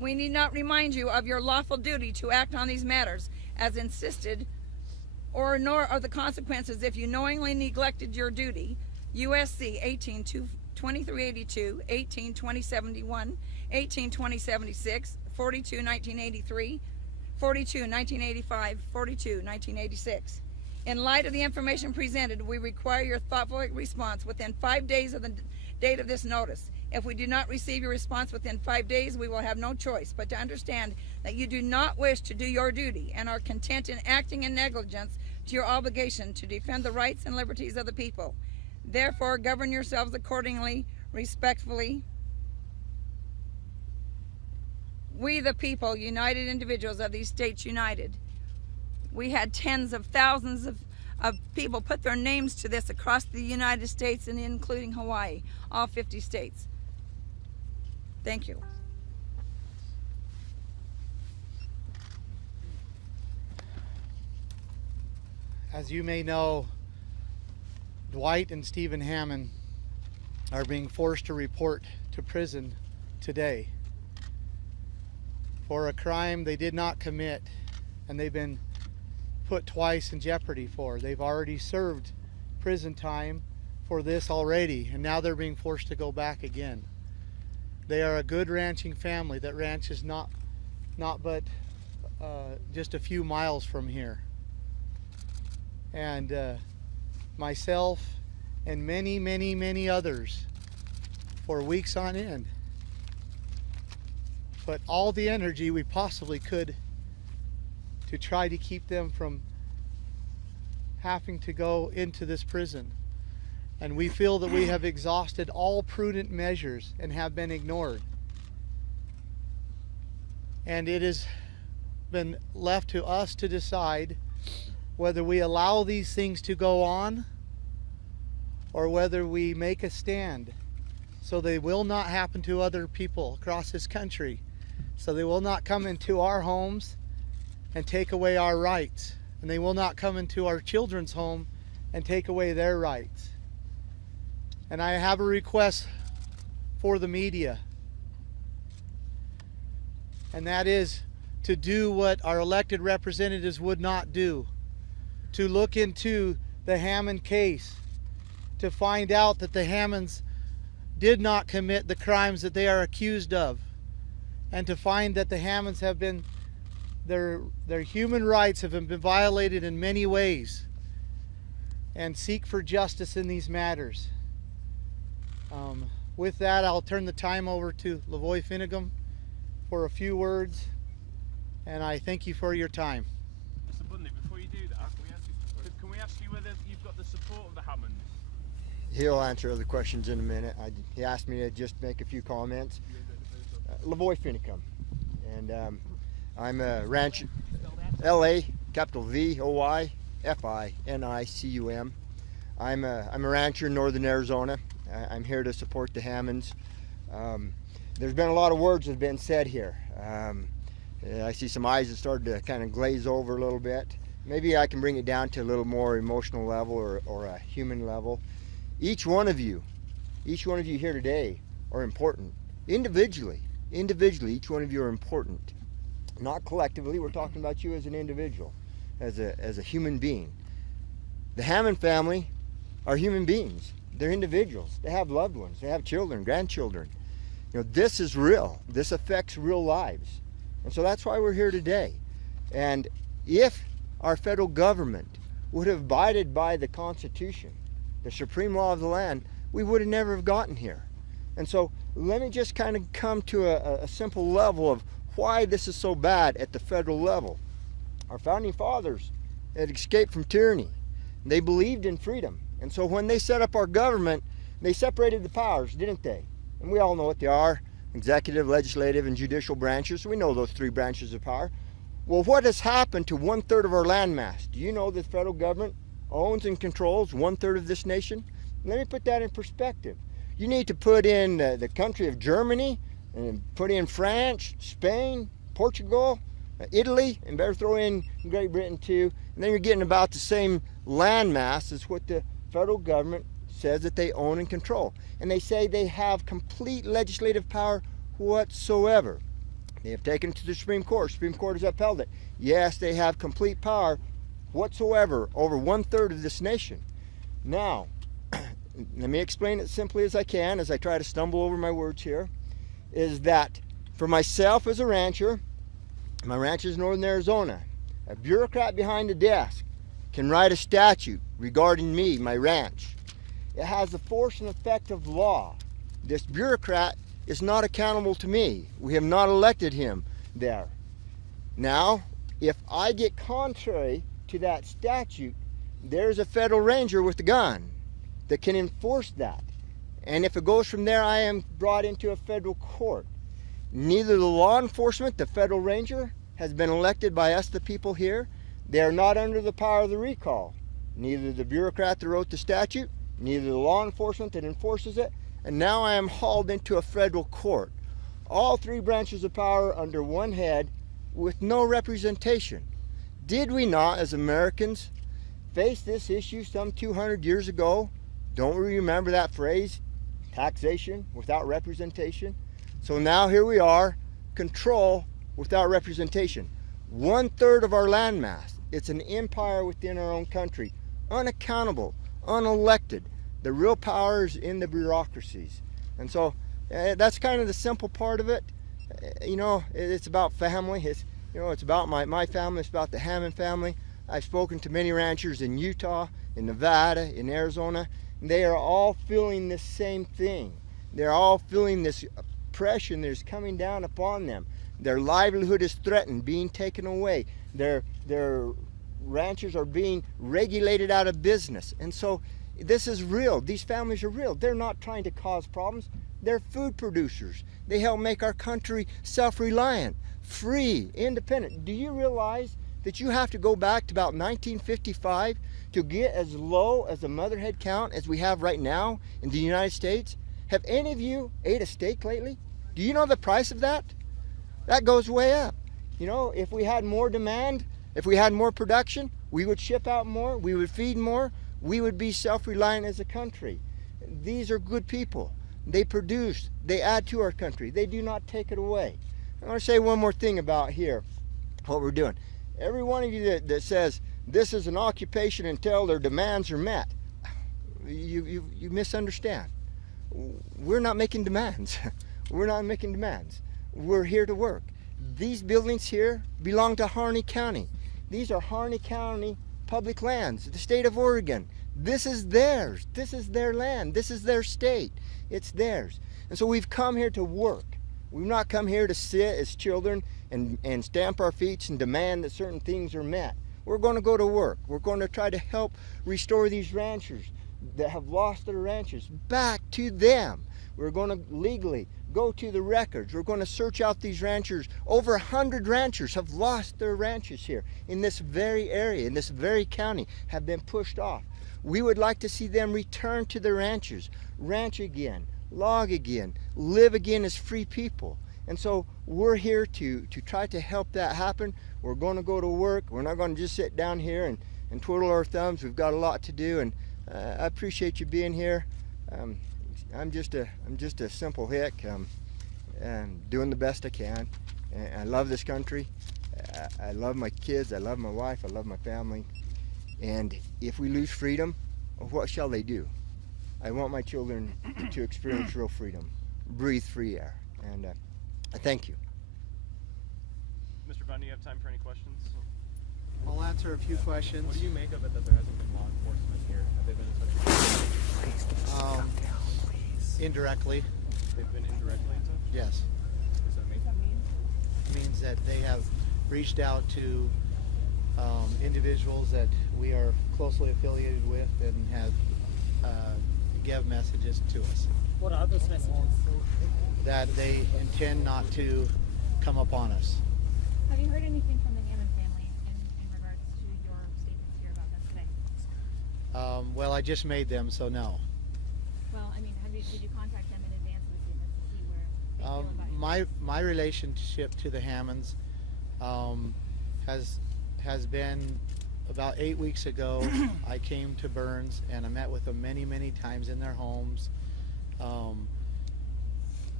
We need not remind you of your lawful duty to act on these matters as insisted, or nor of the consequences if you knowingly neglected your duty. USC 18-2382, 18-2071, 18-2076, 42-1983, 42-1985, 42-1986. In light of the information presented, we require your thoughtful response within 5 days of the date of this notice. If we do not receive your response within 5 days, we will have no choice but to understand that you do not wish to do your duty and are content in acting in negligence to your obligation to defend the rights and liberties of the people. Therefore, govern yourselves accordingly, respectfully. We, the people, united individuals of these states united. We had tens of thousands of people put their names to this across the United States and including Hawaii, all 50 states. Thank you. As you may know, Dwight and Stephen Hammond are being forced to report to prison today for a crime they did not commit, and they've been put twice in jeopardy for. They've already served prison time for this already, and now they're being forced to go back again. They are a good ranching family that ranches not but just a few miles from here. And myself and many others for weeks on end put all the energy we possibly could to try to keep them from having to go into this prison. And we feel that we have exhausted all prudent measures and have been ignored. And it has been left to us to decide whether we allow these things to go on or whether we make a stand so they will not happen to other people across this country, so they will not come into our homes and take away our rights, and they will not come into our children's home and take away their rights. And I have a request for the media, and that is to do what our elected representatives would not do, to look into the Hammond case, to find out that the Hammonds did not commit the crimes that they are accused of, and to find that the Hammonds have been, their human rights have been violated in many ways, and seek for justice in these matters. With that, I'll turn the time over to Lavoy Finnegum for a few words, and I thank you for your time. Mr. Bundy, before you do that, can we ask you whether you've got the support of the Hammonds? He'll answer other questions in a minute. He asked me to just make a few comments. Lavoy Finnegum, and I'm a rancher, L-A, capital V-O-Y, F-I-N-I-C-U-M. I'm a rancher in northern Arizona. I'm here to support the Hammonds. There's been a lot of words that have been said here. I see some eyes that started to kind of glaze over a little bit. Maybe I can bring it down to a little more emotional level or a human level. Each one of you here today are important. Individually, each one of you are important. Not collectively, we're talking about you as an individual, as a human being. The Hammond family are human beings. They're individuals. They have loved ones. They have children, grandchildren. You know, this is real. This affects real lives. And so that's why we're here today. And if our federal government would have abided by the Constitution, the supreme law of the land, we would have never have gotten here. And so let me just kind of come to a simple level of why this is so bad at the federal level. Our founding fathers had escaped from tyranny. They believed in freedom. And so when they set up our government, they separated the powers, didn't they? And we all know what they are: executive, legislative, and judicial branches. We know those three branches of power. Well, what has happened to 1/3 of our landmass? Do you know that the federal government owns and controls 1/3 of this nation? Let me put that in perspective. You need to put in the country of Germany, and put in France, Spain, Portugal, Italy, and better throw in Great Britain too. And then you're getting about the same landmass as what the federal government says that they own and control. And they say they have complete legislative power whatsoever. They have taken it to the Supreme Court. Supreme Court has upheld it. Yes, they have complete power whatsoever over 1/3 of this nation. Now, let me explain it simply as I can as I try to stumble over my words here, is that for myself as a rancher, my ranch is in northern Arizona, a bureaucrat behind a desk can write a statute regarding me, my ranch. It has the force and effect of law. This bureaucrat is not accountable to me. We have not elected him there. Now, if I get contrary to that statute, there's a federal ranger with a gun that can enforce that. And if it goes from there, I am brought into a federal court. Neither the law enforcement, the federal ranger, has been elected by us, the people here. They are not under the power of the recall. Neither the bureaucrat that wrote the statute, neither the law enforcement that enforces it, and now I am hauled into a federal court. All three branches of power under one head with no representation. Did we not, as Americans, face this issue some 200 years ago? Don't we remember that phrase? Taxation without representation. So now here we are, control without representation. 1/3 of our landmass. It's an empire within our own country. Unaccountable, unelected. The real power is in the bureaucracies. And so that's kind of the simple part of it. You know, it's about family. It's about my family. It's about the Hammond family. I've spoken to many ranchers in Utah, in Nevada, in Arizona. They are all feeling the same thing. They're all feeling this oppression that is coming down upon them. Their livelihood is threatened, being taken away. Their ranchers are being regulated out of business. And so this is real. These families are real. They're not trying to cause problems. They're food producers. They help make our country self-reliant, free, independent. Do you realize that you have to go back to about 1955 to get as low as the mother head count as we have right now in the United States? Have any of you ate a steak lately? Do you know the price of that? That goes way up. You know, if we had more demand, if we had more production, we would ship out more, we would feed more, we would be self-reliant as a country. These are good people. They produce, they add to our country. They do not take it away. I want to say one more thing about here, what we're doing. Every one of you that says this is an occupation until their demands are met, you misunderstand. We're not making demands. We're not making demands. We're here to work. These buildings here belong to Harney County. These are Harney County public lands, the state of Oregon. This is theirs. This is their land. This is their state. It's theirs. And so we've come here to work. We've not come here to sit as children and stamp our feet and demand that certain things are met. We're going to go to work. We're going to try to help restore these ranchers that have lost their ranches back to them. We're going to legally go to the records. We're going to search out these ranchers. Over 100 ranchers have lost their ranches here in this very area, in this very county, have been pushed off. We would like to see them return to their ranches, ranch again, log again, live again as free people. And so we're here to try to help that happen. We're going to go to work. We're not going to just sit down here and twiddle our thumbs. We've got a lot to do, and I appreciate you being here. I'm just a simple hick, and doing the best I can. And I love this country. I love my kids. I love my wife. I love my family. And if we lose freedom, what shall they do? I want my children to experience real freedom, breathe free air, and I thank you. Mr. Bunn, do you have time for any questions? I'll answer a few questions. What do you make of it that there hasn't been law enforcement here? Have they been in touch with you? Indirectly, They've been indirectly in touch? yes. What does that mean? It means that they have reached out to individuals that we are closely affiliated with and have give messages to us What are those messages? that they intend not to come upon us. Have you heard anything from the Hammond family in regards to your statements here about them today? Well, I just made them, so no. Well, I mean, did you contact them in advance of the statements to see where they feel about you? My relationship to the Hammonds has been about 8 weeks ago. I came to Burns and I met with them many times in their homes.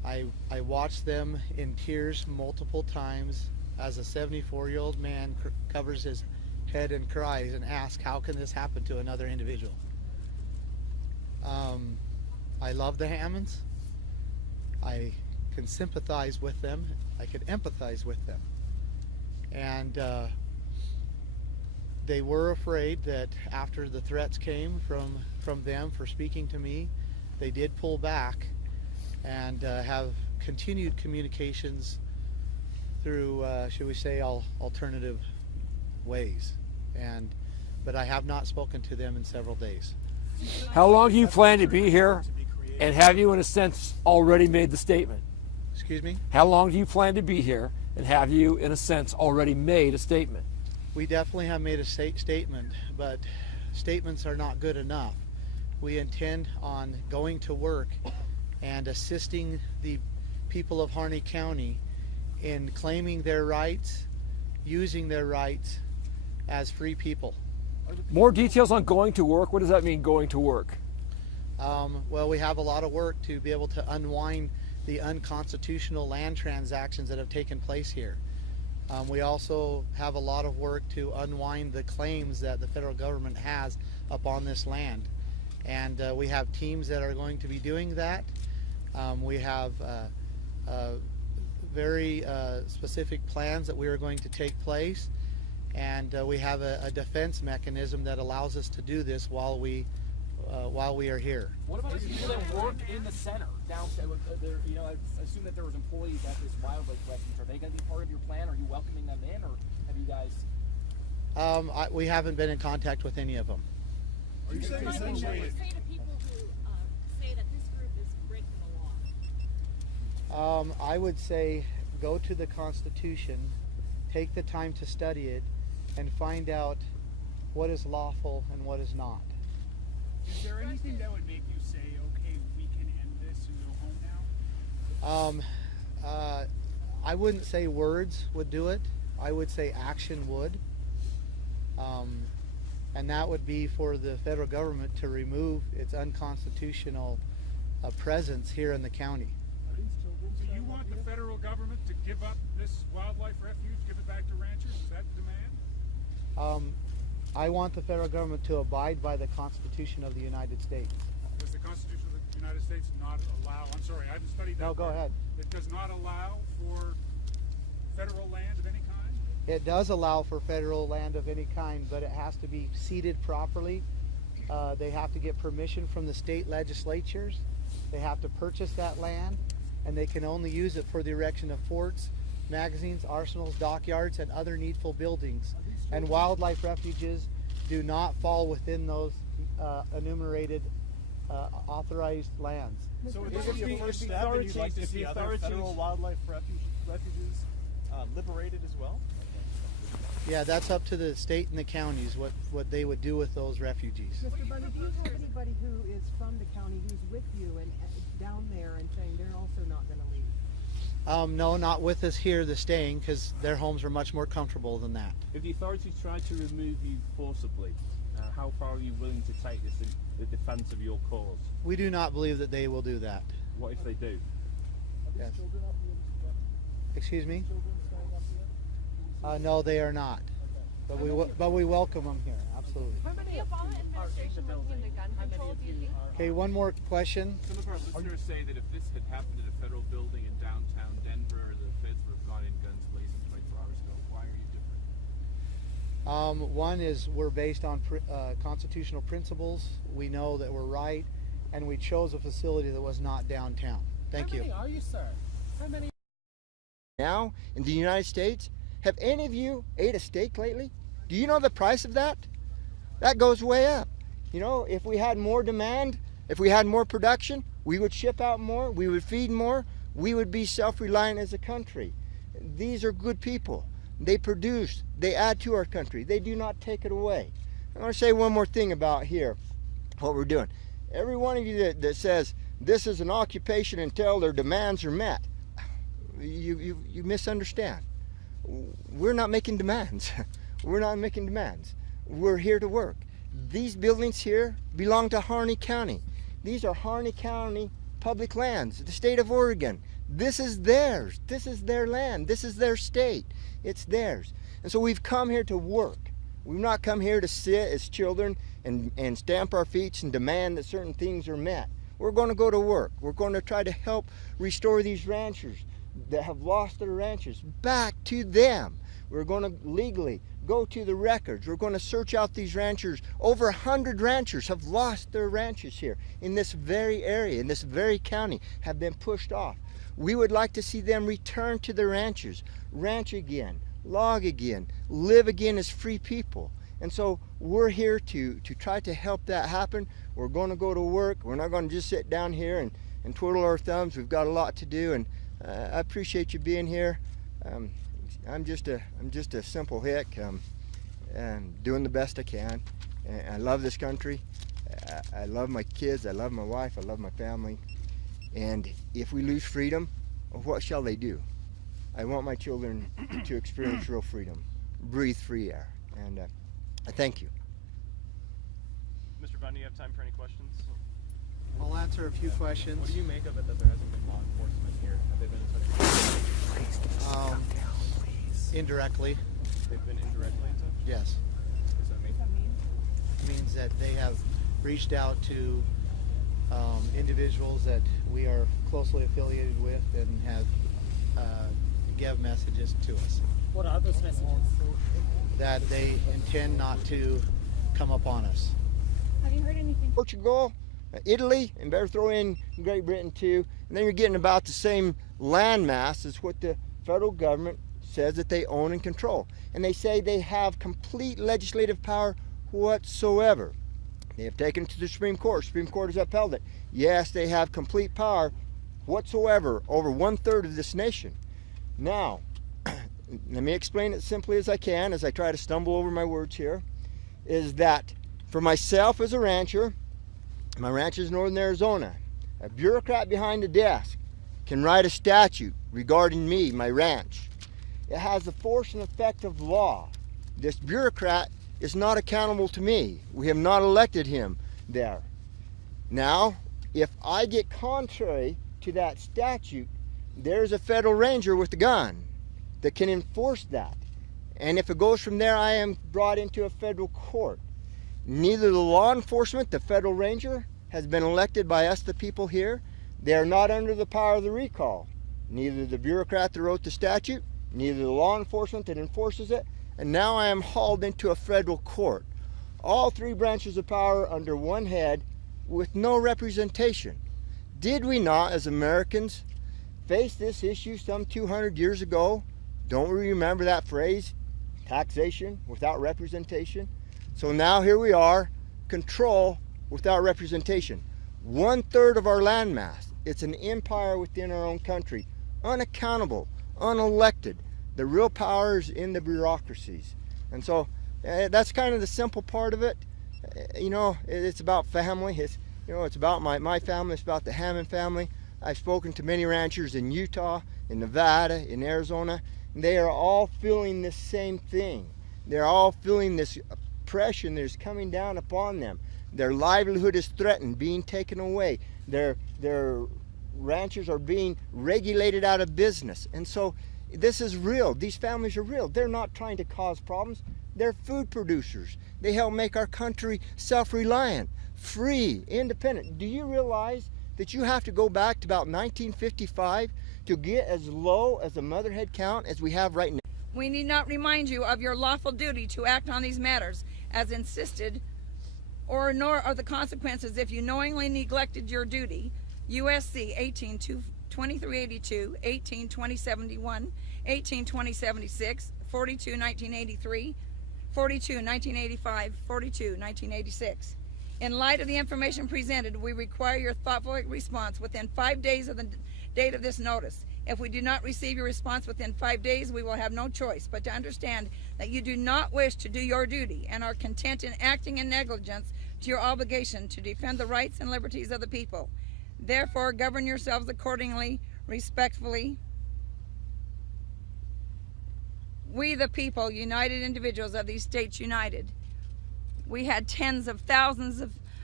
I watched them in tears multiple times as a 74-year-old man covers his head and cries and asks, how can this happen to another individual? I love the Hammonds. I can sympathize with them. I can empathize with them. And they were afraid that after the threats came from them for speaking to me, they did pull back and have continued communications through, should we say, alternative ways. But I have not spoken to them in several days. How long do you plan to be here? And have you, in a sense, already made the statement? Excuse me? How long do you plan to be here? And have you, in a sense, already made a statement? We definitely have made a statement, but statements are not good enough. We intend on going to work and assisting the people of Harney County in claiming their rights, using their rights as free people. More details on going to work? What does that mean, going to work? Well, we have a lot of work to be able to unwind the unconstitutional land transactions that have taken place here. We also have a lot of work to unwind the claims that the federal government has upon this land. And we have teams that are going to be doing that. We have very specific plans that we are going to take place. And we have a defense mechanism that allows us to do this while we are here. What about the people that work in the center downstairs? You know, I assume that there was employees at this wildlife refuge. Are they going to be part of your plan? Are you welcoming them in, or have you guys? We haven't been in contact with any of them. What do you say to people who say that this group is breaking the law? I would say go to the Constitution, take the time to study it, and find out what is lawful and what is not. Is there anything that would make you say, okay, we can end this and go home now? I wouldn't say words would do it. I would say action would. And that would be for the federal government to remove its unconstitutional presence here in the county. Do you want the federal government to give up this wildlife refuge, give it back to ranchers? Is that the demand? I want the federal government to abide by the Constitution of the United States. Does the Constitution of the United States not allow, I'm sorry, I haven't studied that. No, go part. ahead. It does not allow for federal land of any kind? It does allow for federal land of any kind, but it has to be seeded properly. They have to get permission from the state legislatures. They have to purchase that land, and they can only use it for the erection of forts, magazines, arsenals, dockyards, and other needful buildings. And wildlife refuges do not fall within those enumerated authorized lands. So would this be a first step, and you'd like to see other federal wildlife refuges liberated as well? Yeah, that's up to the state and the counties what they would do with those refugees. Mr. Bunny, do you have anybody who is from the county who's with you and down there and saying they're also not going to leave? No, not with us here, the staying, because their homes are much more comfortable than that. If the authorities try to remove you forcibly, how far are you willing to take this in the defence of your cause? We do not believe that they will do that. What if they do? Yes. Excuse me? No, they are not. But we welcome them here, absolutely. The Obama administration looking into gun control, do you think? Okay, one more question. Some of our listeners say that if this had happened in a federal building in downtown Denver, the feds would have gone in guns blazing 24 hours ago. Why are you different? One is we're based on constitutional principles. We know that we're right, and we chose a facility that was not downtown. Thank you. How many are you, sir? How many? Now, in the United States, have any of you ate a steak lately? Do you know the price of that? That goes way up. You know, if we had more demand, if we had more production, we would ship out more, we would feed more, we would be self-reliant as a country. These are good people. They produce, they add to our country. They do not take it away. I want to say one more thing about here, what we're doing. Every one of you that says this is an occupation until their demands are met, you misunderstand. We're not making demands. We're not making demands. We're here to work. These buildings here belong to Harney County. These are Harney County public lands, the state of Oregon. This is theirs. This is their land. This is their state. It's theirs. And so we've come here to work. We've not come here to sit as children and stamp our feet and demand that certain things are met. We're going to go to work. We're going to try to help restore these ranchers that have lost their ranches back to them. We're going to legally go to the records. We're going to search out these ranchers. Over 100 ranchers have lost their ranches here in this very area, in this very county, have been pushed off. We would like to see them return to their ranches, ranch again, log again, live again as free people. And so we're here to try to help that happen. We're going to go to work. We're not going to just sit down here and twiddle our thumbs. We've got a lot to do, and I appreciate you being here. I'm just a simple hick, doing the best I can. And I love this country. I love my kids. I love my wife. I love my family. And if we lose freedom, what shall they do? I want my children to experience real freedom, breathe free air, and I thank you. Mr. Bunn, do you have time for any questions? I'll answer a few questions. What do you make of it that there hasn't been law enforcement here? Have they been in touch with you? Indirectly. They've been indirectly in touch? Yes. What does that mean? It means that they have reached out to individuals that we are closely affiliated with and have give messages to us. What are those messages? That they intend not to come upon us. Have you heard anything? Portugal, Italy, and better throw in Great Britain too, and then you're getting about the same landmass as what the federal government says that they own and control. And they say they have complete legislative power whatsoever. They have taken it to the Supreme Court. Supreme Court has upheld it. Yes, they have complete power whatsoever over 1/3 of this nation. Now, let me explain it simply as I can as I try to stumble over my words here, is that for myself as a rancher, my ranch is in northern Arizona, a bureaucrat behind a desk can write a statute regarding me, my ranch. It has the force and effect of law. This bureaucrat is not accountable to me. We have not elected him there. Now, if I get contrary to that statute, there's a federal ranger with a gun that can enforce that. And if it goes from there, I am brought into a federal court. Neither the law enforcement, the federal ranger, has been elected by us, the people here. They are not under the power of the recall. Neither the bureaucrat that wrote the statute, neither the law enforcement that enforces it, and now I am hauled into a federal court. All three branches of power under one head with no representation. Did we not, as Americans, face this issue some 200 years ago? Don't we remember that phrase? Taxation without representation. So now here we are, control without representation. 1/3 of our landmass. It's an empire within our own country. Unaccountable, unelected. The real power is in the bureaucracies. And so that's kind of the simple part of it. You know, it's about family. It's about my family. It's about the Hammond family. I've spoken to many ranchers in Utah, in Nevada, in Arizona, and they are all feeling the same thing. They're all feeling this oppression that is coming down upon them. Their livelihood is threatened, being taken away. Their ranchers are being regulated out of business. And so this is real. These families are real. They're not trying to cause problems. They're food producers. They help make our country self-reliant, free, independent. Do you realize that you have to go back to about 1955 to get as low as the mother head count as we have right now? We need not remind you of your lawful duty to act on these matters as insisted, or nor are the consequences if you knowingly neglected your duty. USC 18-2382, 18-2071, 18-2076, 42-1983, 42-1985, 42-1986. In light of the information presented, we require your thoughtful response within 5 days of the date of this notice. If we do not receive your response within 5 days, we will have no choice but to understand that you do not wish to do your duty and are content in acting in negligence to your obligation to defend the rights and liberties of the people. Therefore, govern yourselves accordingly, respectfully. We, the people, united individuals of these states united. We had tens of thousands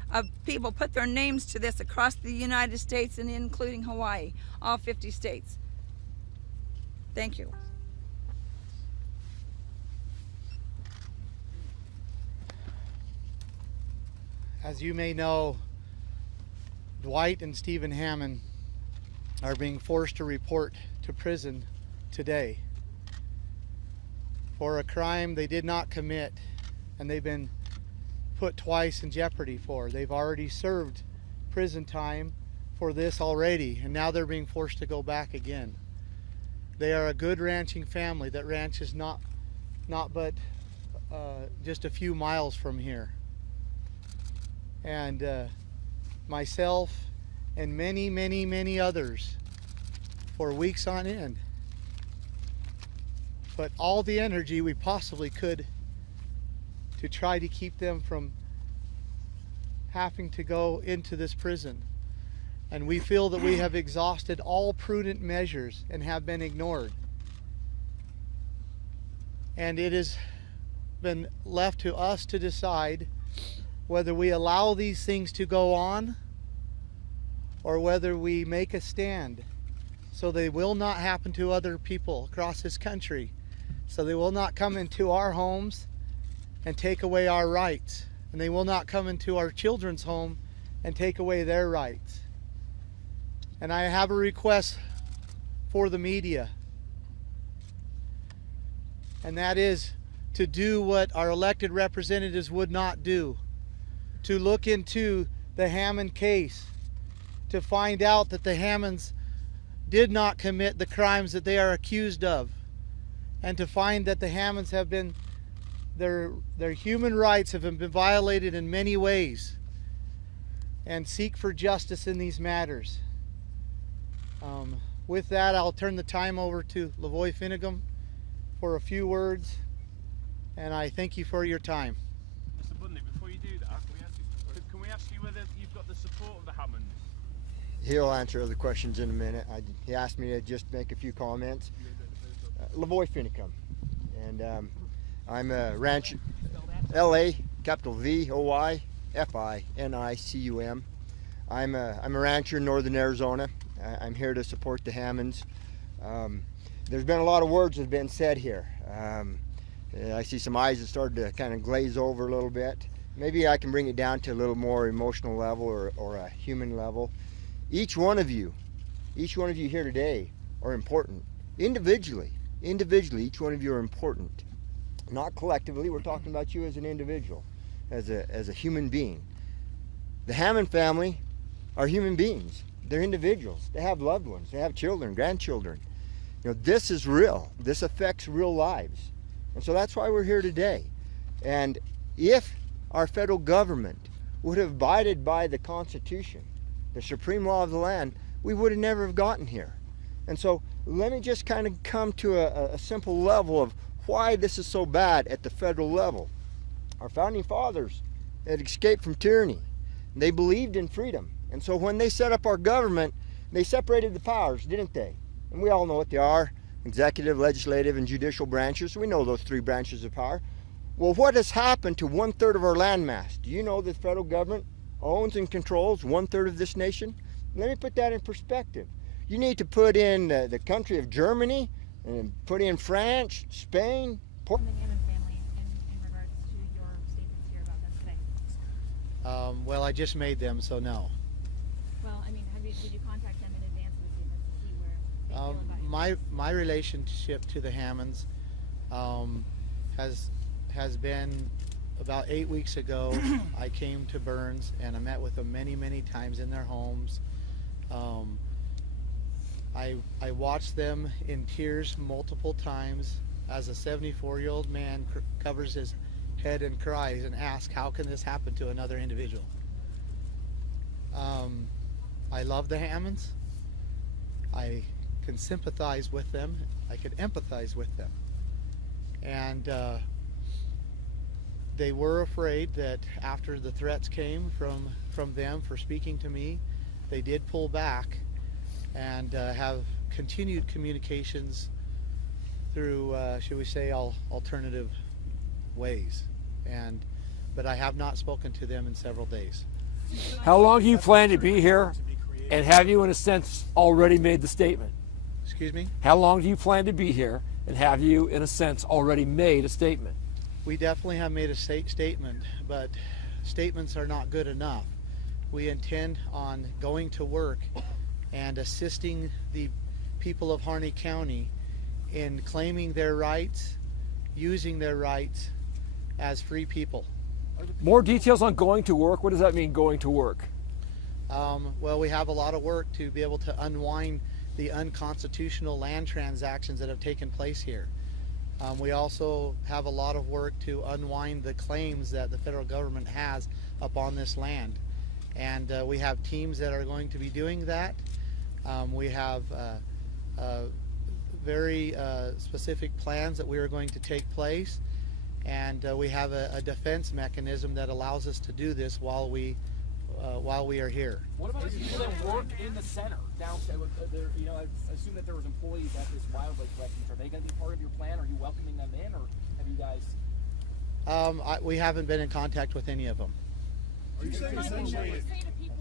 of people put their names to this across the United States and including Hawaii, all 50 states. Thank you. As you may know, Dwight and Stephen Hammond are being forced to report to prison today for a crime they did not commit, and they've been put twice in jeopardy for. They've already served prison time for this already, and now they're being forced to go back again. They are a good ranching family that ranches not but just a few miles from here. And myself and many others for weeks on end put all the energy we possibly could to try to keep them from having to go into this prison. And we feel that we have exhausted all prudent measures and have been ignored. And it has been left to us to decide whether we allow these things to go on or whether we make a stand so they will not happen to other people across this country, so they will not come into our homes and take away our rights, and they will not come into our children's home and take away their rights. And I have a request for the media, and that is to do what our elected representatives would not do, to look into the Hammond case, to find out that the Hammonds did not commit the crimes that they are accused of, and to find that the Hammonds have been, their human rights have been violated in many ways, and seek for justice in these matters. With that, I'll turn the time over to Lavoy Finnegum for a few words, and I thank you for your time. Mr. Bundy, before you do that, can we ask you whether you've got the support of the Hammonds? He'll answer other questions in a minute. He asked me to just make a few comments. Lavoy Finnegum, and I'm a ranch, L-A, capital V-O-Y, F-I-N-I-C-U-M. I'm a rancher in northern Arizona. I'm here to support the Hammonds. There's been a lot of words that have been said here. I see some eyes that started to kind of glaze over a little bit. Maybe I can bring it down to a little more emotional level or a human level. Each one of you here today are important. Individually, each one of you are important. Not collectively, we're talking about you as an individual, as a human being. The Hammond family are human beings. They're individuals. They have loved ones. They have children, grandchildren. You know, this is real. This affects real lives. And so that's why we're here today. And if our federal government would have abided by the Constitution, the supreme law of the land, we would have never have gotten here. And so let me just kind of come to a simple level of why this is so bad at the federal level. Our founding fathers had escaped from tyranny. They believed in freedom. And so when they set up our government, they separated the powers, didn't they? And we all know what they are: executive, legislative, and judicial branches. We know those three branches of power. Well, what has happened to 1/3 of our landmass? Do you know the federal government owns and controls 1/3 of this nation? Let me put that in perspective. You need to put in the country of Germany, and put in France, Spain, From the Hammond family in regards to your statements here about them today. Well, I just made them, so no. Well, I mean, did you contact them in advance of the statements to see where they feel about it? My relationship to the Hammonds has been about 8 weeks ago. I came to Burns and I met with them many times in their homes. I watched them in tears multiple times as a 74-year-old man covers his head and cries and asks, how can this happen to another individual? I love the Hammonds. I can sympathize with them. I can empathize with them. And they were afraid that after the threats came from them for speaking to me, they did pull back and have continued communications through, should we say, alternative ways. But I have not spoken to them in several days. How long do you plan to be here? And have you, in a sense, already made the statement? Excuse me? How long do you plan to be here? And have you, in a sense, already made a statement? We definitely have made a statement, but statements are not good enough. We intend on going to work and assisting the people of Harney County in claiming their rights, using their rights as free people. More details on going to work. What does that mean, going to work? Well, we have a lot of work to be able to unwind the unconstitutional land transactions that have taken place here. We also have a lot of work to unwind the claims that the federal government has upon this land. And we have teams that are going to be doing that. We have very specific plans that we are going to take place. And we have a defense mechanism that allows us to do this while we are here. What about the people that work in the center downtown? You know, I assume that there was employees at this wildlife refuge. Are they going to be part of your plan? Are you welcoming them in, or have you guys? We haven't been in contact with any of them. Are you saying What would you say to people